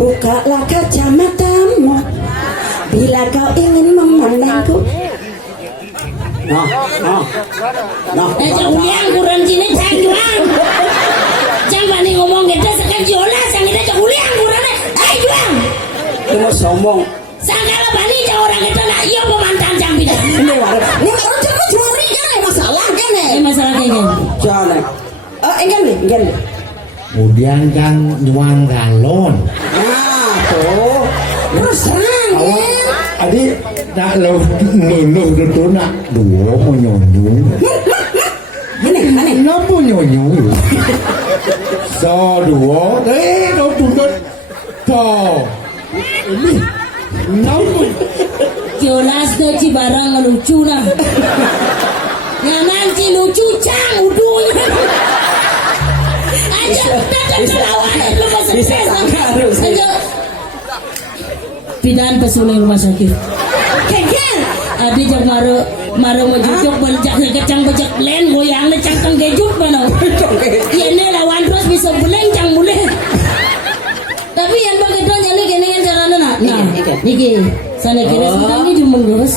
Bukalah kacamatamu bila kau ingin memandangku. Uliang kurang sini juang. Jangan nih ngomong gitu sekan jola sang kita uliang kurang juang. Kamu sombong. Sangkala bani orang itu nak iya pemantan jang bida. Ini orang cuma juari kan masalah kan masalah kayaknya. Jangan. Enggak. Kemudian kan nyuang galon. Tuh. Terus terang. Adi tak lo nuluh itu nak dua menyonyong. Aneh. Ngapa nyonyong? So dua, lo tuntut. So ini ngapa? Jelas deh ci barang lucu nah. Nyaman ci lucu cang udunya. Aja datang lawan lu masih harus. Aja pindahan pesulai rumah sakit. Keken. Adi jak maro mau jujuk beljak kecang bejak len goyang le cangkang gejuk mana. Iya ne lawan terus bisa buleng cang boleh. Tapi yang begitu jadi gini kan caranya nak. Nah, niki sana kira sedang ni cuma terus.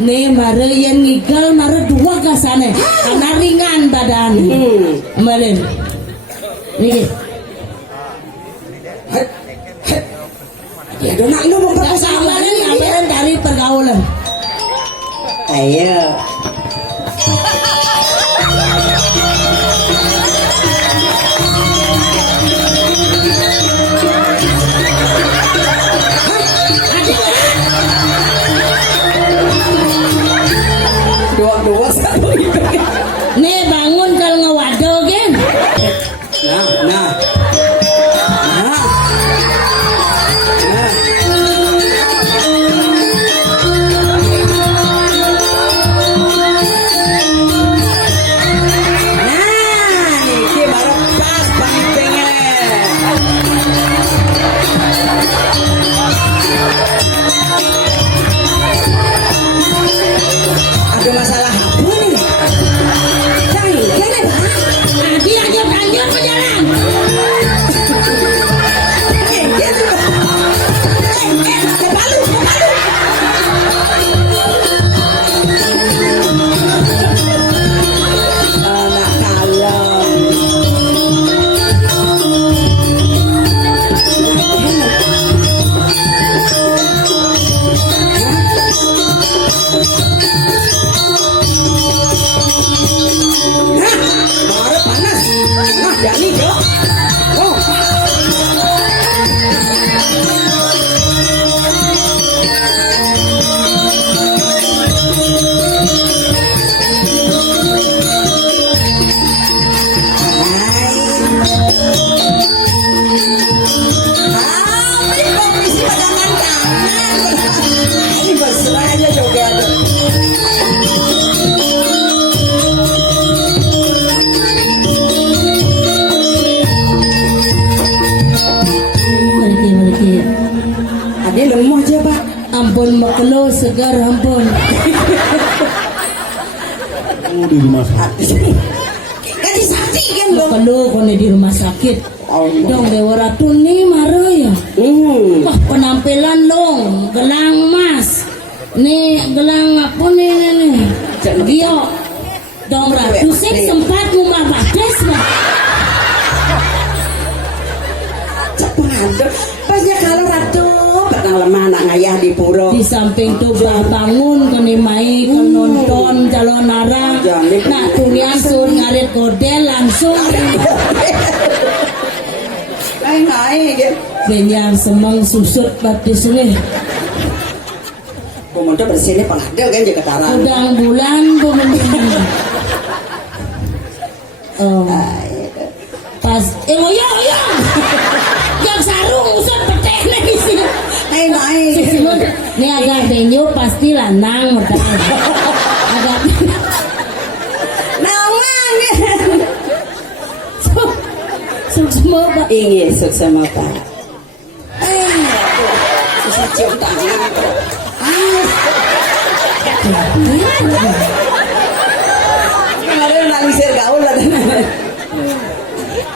Nih maro yang ngigal maro dua ke sana. Karena ringan badan. Malen. Niki. Ya dona lu gambaran dari pergaulan. Ayo. Dua satu. Nih bangun kalau ngewado kan. Nah. Ada masalah apa nih? Jangan, Adi aja lanjut berjalan. Anak kalem. Baru panas. Nah, jadi dong. Oh. Ini berserah aja juga. Maliki. Ada lemah aja pak. Ampun maklo segar ampun. di rumah sakit. Kan disakti kan lo. Maklo kone di rumah sakit. Dong Dewa Ratu nih maro ya. Wah penampilan dong, gelang emas. Nih gelang apa nih? Dia dong Ratu sih sempat rumah bades mah. Cepat. Pasnya kalau Ratu bakal lemah anak ngayah di pura. Di samping tuh bangun kene mai nonton calon narang. Nah tunian sur ngarit godel langsung. Naik gitu. Benyang semang susut batis nih. Komodo bersihnya pengadil kan jaga taran. Udang bulan pemenang. Oh. Pas ngoyong. Yang sarung usut peteh nih sih. Naik. Ini agak denyo pasti lanang mereka. Agak Naungan. semua Pak. Iya, sama Pak. Susah cium tangan. Kemarin nangisir gaul lah.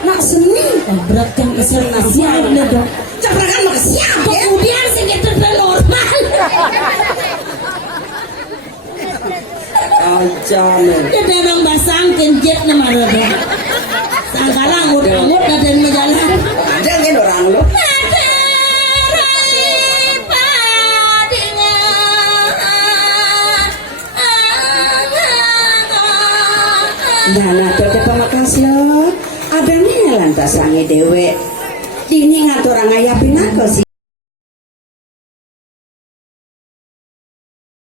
Nak seni. Berat kan isir siap nih dong. Caprakan mak siap ya. Kemudian segitu normal. Ajaran. Dia dorong basang kenjet nama rada. Sangkalang udah ada di jalan. Ada kan orang lu. Nah, ada pemakasih lo. Ada nih lantas sange dewe. Dini ngatur orang ayah pinako sih.